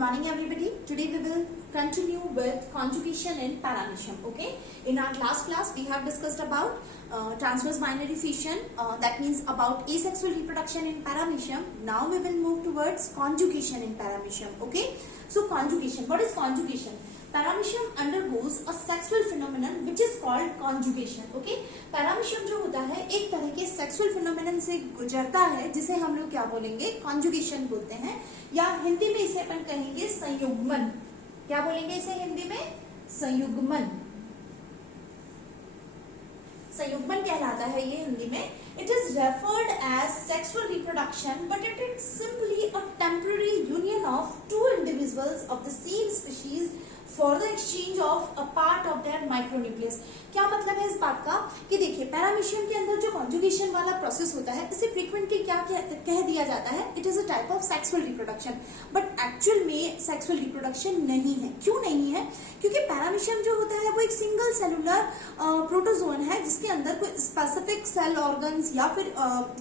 morning everybody. Today we will continue with conjugation in paramecium. Okay, in our last class we have discussed about transverse binary fission, that means about asexual reproduction in paramecium. Now we will move towards conjugation in paramecium. Okay, so conjugation, what is conjugation? Paramecium undergoes a sexual phenomenon which is called conjugation. Okay, paramecium जो होता है एक तरह के sexual phenomenon से गुजरता है जिसे हम लोग क्या बोलेंगे, कॉन्जुगेशन बोलते हैं, या हिंदी में इसे अपन कहेंगे संयुग्मन. क्या बोलेंगे इसे हिंदी में? संयुग्मन. संयुग्मन कहलाता है ये हिंदी में. It is referred as sexual reproduction, but it is simply a temporary union of two individuals of the same species for the exchange of a part of their micronucleus. क्या मतलब है इस बात का कि देखिए पैरामीशियम के अंदर जो कॉन्जुगेशन वाला प्रोसेस होता है इसे फ्रीक्वेंटली क्या कह दिया जाता है, it is a type of sexual reproduction. But actual में सेक्सुअल रिप्रोडक्शन नहीं है. क्यों नहीं है? क्योंकि पैरामीशियम जो होता है वो एक सिंगल सेलुलर प्रोटोजोन है जिसके अंदर कोई स्पेसिफिक सेल ऑर्गन्स या फिर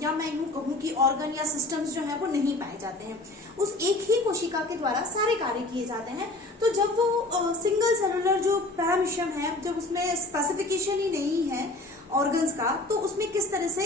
या मैं यूं कहूं कि ऑर्गन या सिस्टम्स जो है वो नहीं पाए जाते हैं. उस एक ही कोशिका के द्वारा सारे कार्य किए जाते हैं. तो जब वो सिंगल सेलुलर जो पैरामीशियम है, जब उसमें स्पेसिफिकेशन ही नहीं है ऑर्गन्स का, तो उसमें किस तरह से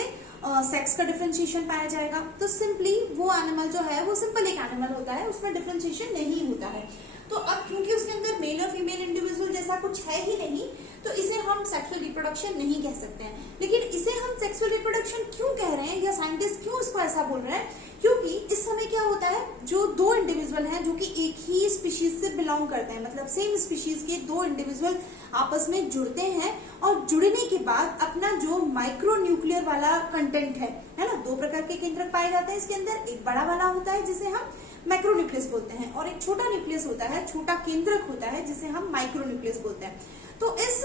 सेक्स का डिफरेंशिएशन पाया जाएगा? तो सिंपली वो एनिमल जो है वो सिंपल एक एनिमल होता है, उसमें डिफरेंशिएशन नहीं होता है. तो अब क्योंकि उसके अंदर मेल और फीमेल इंडिविजुअल जैसा कुछ है ही नहीं, तो इसे हम सेक्सुअल रिप्रोडक्शन नहीं कह सकते हैं. लेकिन इसे हम सेक्सुअल रिप्रोडक्शन क्यों कह रहे हैं या साइंटिस्ट क्यों इसको ऐसा बोल रहे हैं? क्योंकि इस समय क्या होता है, जो दो इंडिविजुअल हैं जो कि एक ही स्पीशीज से बिलोंग करते हैं, मतलब सेम स्पीशीज के दो इंडिविजुअल आपस में जुड़ते हैं और जुड़ने के बाद अपना जो माइक्रो न्यूक्लियर वाला कंटेंट है ना, दो प्रकार के केंद्रक पाए जाते हैं इसके अंदर. एक बड़ा वाला होता है जिसे हम मैक्रोन्यूक्लियस बोलते हैं और एक छोटा न्यूक्लियस होता है, छोटा केंद्रक होता है जिसे हम माइक्रोन्यूक्लियस बोलते हैं. तो इस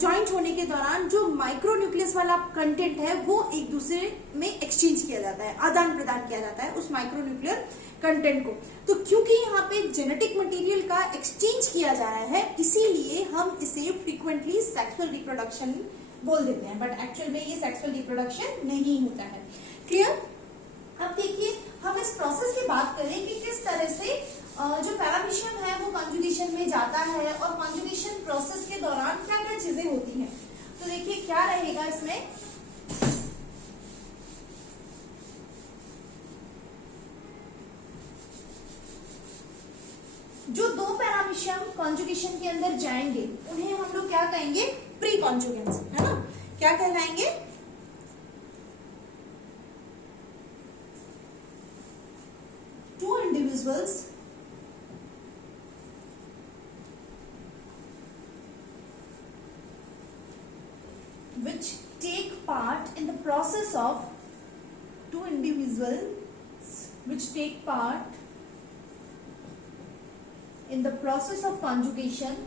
जॉइंट होने के दौरान जो माइक्रोन्यूक्लियस वाला कंटेंट है वो एक दूसरे में एक्सचेंज किया जाता है, आदान प्रदान किया जाता है उस माइक्रोन्यूक्लियर कंटेंट को. तो क्योंकि यहाँ पे जेनेटिक मटेरियल का एक्सचेंज किया जा रहा है, इसीलिए हम इसे फ्रीक्वेंटली सेक्सुअल रिप्रोडक्शन बोल देते हैं, बट एक्चुअल में ये सेक्सुअल रिप्रोडक्शन नहीं होता है. क्लियर? अब देखिए हम इस प्रोसेस की बात करें कि किस तरह से जो पैरामीशियम है वो कॉन्जुगेशन में जाता है और कॉन्जुगेशन प्रोसेस के दौरान क्या क्या चीजें होती हैं. तो देखिए क्या रहेगा इसमें. जो दो पैरामीशियम कॉन्जुगेशन के अंदर जाएंगे उन्हें हम लोग क्या कहेंगे? प्री कॉन्जुगेंस, है ना. क्या कहलाएंगे? Two individuals which take part in the process of two individuals which take part in the process of conjugation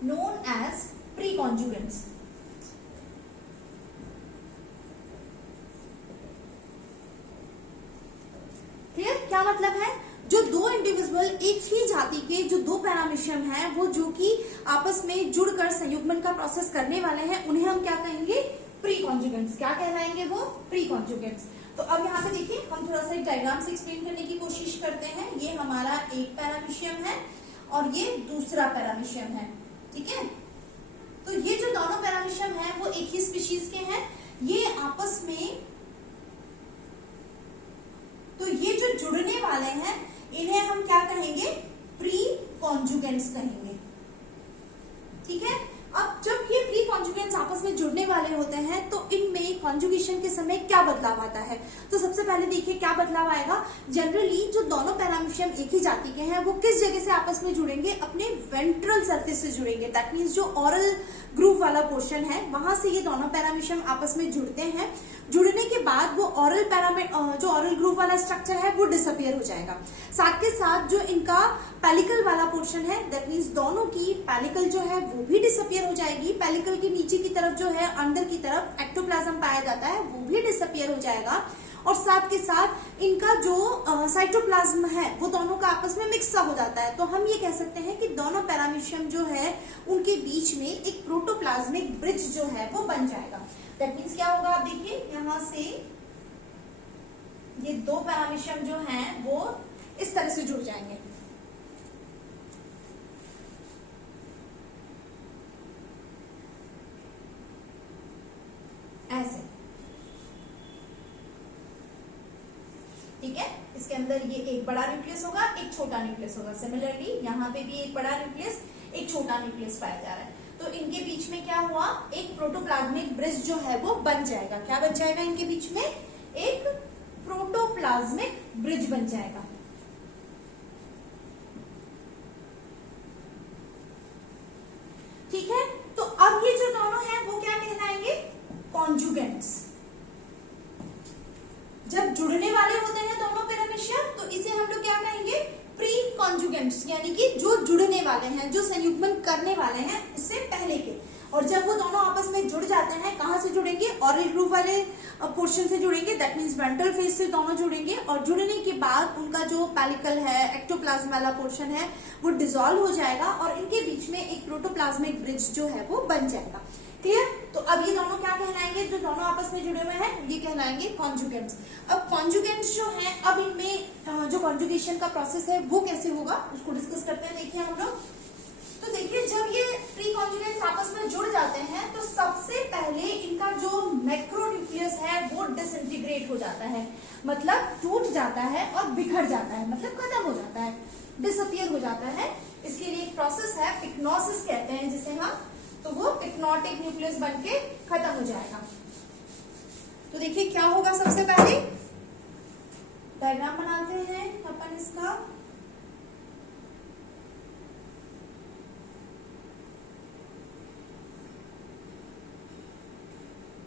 known as pre-conjugants. Clear? क्या मतलब है? जो दो इंडिविजुअल एक ही जाति के जो दो पैरामीशियम हैं वो जो कि आपस में जुड़कर संयुग्मन का प्रोसेस करने वाले हैं उन्हें हम क्या कहेंगे? प्री कॉन्जुगेंट्स. क्या कहलाएंगे वो? प्री कॉन्जुगेंट्स. तो अब यहाँ पे देखिए हम थोड़ा सा एक डायग्राम से एक्सप्लेन करने की कोशिश करते हैं. ये हमारा एक पैरामीशियम है और ये दूसरा पैरामीशियम है. ठीक है, तो ये जो दोनों पैरामीशियम हैं वो एक ही स्पीशीज के हैं. ये आपस में, तो ये जो जुड़ने वाले हैं इन्हें हम क्या कहेंगे? प्री कॉन्जुगेंट्स कहेंगे. ठीक है. अब जब ये प्री कॉन्जुगेंट्स आपस में जुड़ने वाले होते हैं तो इनमें कॉन्जुगेशन के समय क्या बदलाव आता है? तो सबसे पहले देखिए क्या बदलाव आएगा. जनरली जो दोनों पैरामीशियम एक ही जाति के हैं वो किस जगह से आपस में जुड़ेंगे? अपने वेंट्रल सरफेस से जुड़ेंगे. दैट मीन्स जो ऑरल ग्रूव वाला पोर्शन है वहां से ये दोनों पैरामीशियम आपस में जुड़ते हैं. जुड़ने के बाद वो जो ऑरल ग्रूव वाला स्ट्रक्चर है वो डिसअपियर हो जाएगा. साथ के साथ जो इनका पेलिकल वाला पोर्शन है, दैट मीन्स दोनों की पेलिकल जो है वो भी डिसअपियर हो जाएगी. पेलिकल के नीचे की तरफ जो है अंदर की तरफ एक्टोप्लाज्म पाया जाता है वो भी डिसअपियर हो जाएगा. और साथ के साथ इनका जो साइटोप्लाज्म है वो दोनों का आपस में मिक्स सा हो जाता है। तो हम ये कह सकते हैं कि दोनों पैरामीशियम जो है उनके बीच में एक प्रोटोप्लाज्मिक ब्रिज जो है वो बन जाएगा। दैट मीन्स क्या होगा, आप देखिए यहां से ये दो पैरामीशियम जो हैं वो इस तरह से जुड़ जाएंगे। ऐसे, ठीक है। इसके अंदर ये एक बड़ा न्यूक्लियस होगा, एक छोटा न्यूक्लियस होगा। सिमिलरली यहाँ पे भी एक बड़ा न्यूक्लियस, एक छोटा न्यूक्लियस पाया जा रहा है। तो इनके बीच में क्या हुआ, एक प्रोटोप्लाज्मिक ब्रिज जो है वो बन जाएगा। क्या बन जाएगा, इनके बीच में एक प्रोटोप्लाज्मिक ब्रिज बन जाएगा। ठीक है, तो अब ये जो दोनों हैं वो क्या कहलाएंगे, कॉन्जुगेंट्स। जब जुड़ने वाले होते हैं दोनों पैरामीशियम तो इसे हम लोग क्या कहेंगे, प्री कॉन्जुगेंट्स, यानी कि जो जुड़ने वाले हैं, जो संयुग्मन करने वाले हैं इससे पहले के। और जब वो दोनों आपस में जुड़ जाते हैं, कहां से जुड़ेंगे, ऑरल ग्रूव वाले पोर्शन से जुड़ेंगे, दैट मींस वेंट्रल फेज से दोनों जुड़ेंगे। और जुड़ने के बाद उनका जो पैलिकल है, एक्टोप्लाज्म वाला पोर्शन है, वो डिसॉल्व हो जाएगा और इनके बीच में एक प्रोटोप्लाज्मिक ब्रिज जो है वो बन जाएगा। क्लियर। तो अब ये दोनों क्या कहलाएंगे, जो दोनों आपस में जुड़े हुए हैं ये कहलाएंगे कॉन्जुगेंट्स। अब कॉन्जुगेंट्स जो हैं, अब इनमें जो कॉन्जुगेशन का प्रोसेस है वो कैसे होगा उसको डिस्कस करते हैं। देखिए हम लोग, तो देखिए जब ये प्री कॉन्जुगेंट्स आपस में जुड़ जाते हैं तो सबसे पहले इनका जो मैक्रोन्यूक्लियस है वो डिसइंटीग्रेट हो जाता है, मतलब टूट जाता है और बिखर जाता है, मतलब खत्म हो जाता है, डिसअपियर हो जाता है। इसके लिए एक प्रोसेस है, पिक्नोसिस कहते हैं जिसे हम, तो वो पिक्नोटिक न्यूक्लियस बनके खत्म हो जाएगा। तो देखिए क्या होगा, सबसे पहले डायग्राम बनाते हैं अपन इसका।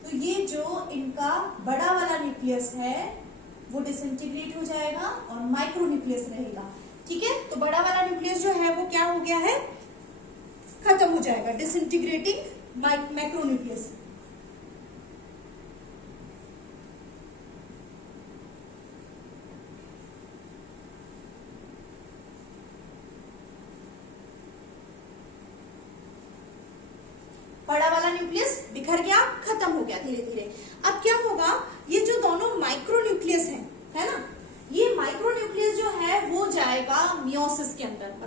तो ये जो इनका बड़ा वाला न्यूक्लियस है वो डिसइंटीग्रेट हो जाएगा और माइक्रो न्यूक्लियस रहेगा। ठीक है, तो बड़ा वाला न्यूक्लियस जो है वो क्या हो गया है, खत्म हो जाएगा, डिसइंटीग्रेटिंग मैक्रोन्यूक्लियस। बड़ा वाला न्यूक्लियस बिखर गया, खत्म हो गया धीरे धीरे। अब क्या होगा, ये जो दोनों माइक्रोन्यूक्लियस है ना, ये माइक्रोन्यूक्लियस जो है वो जाएगा मियोसिस के अंदर।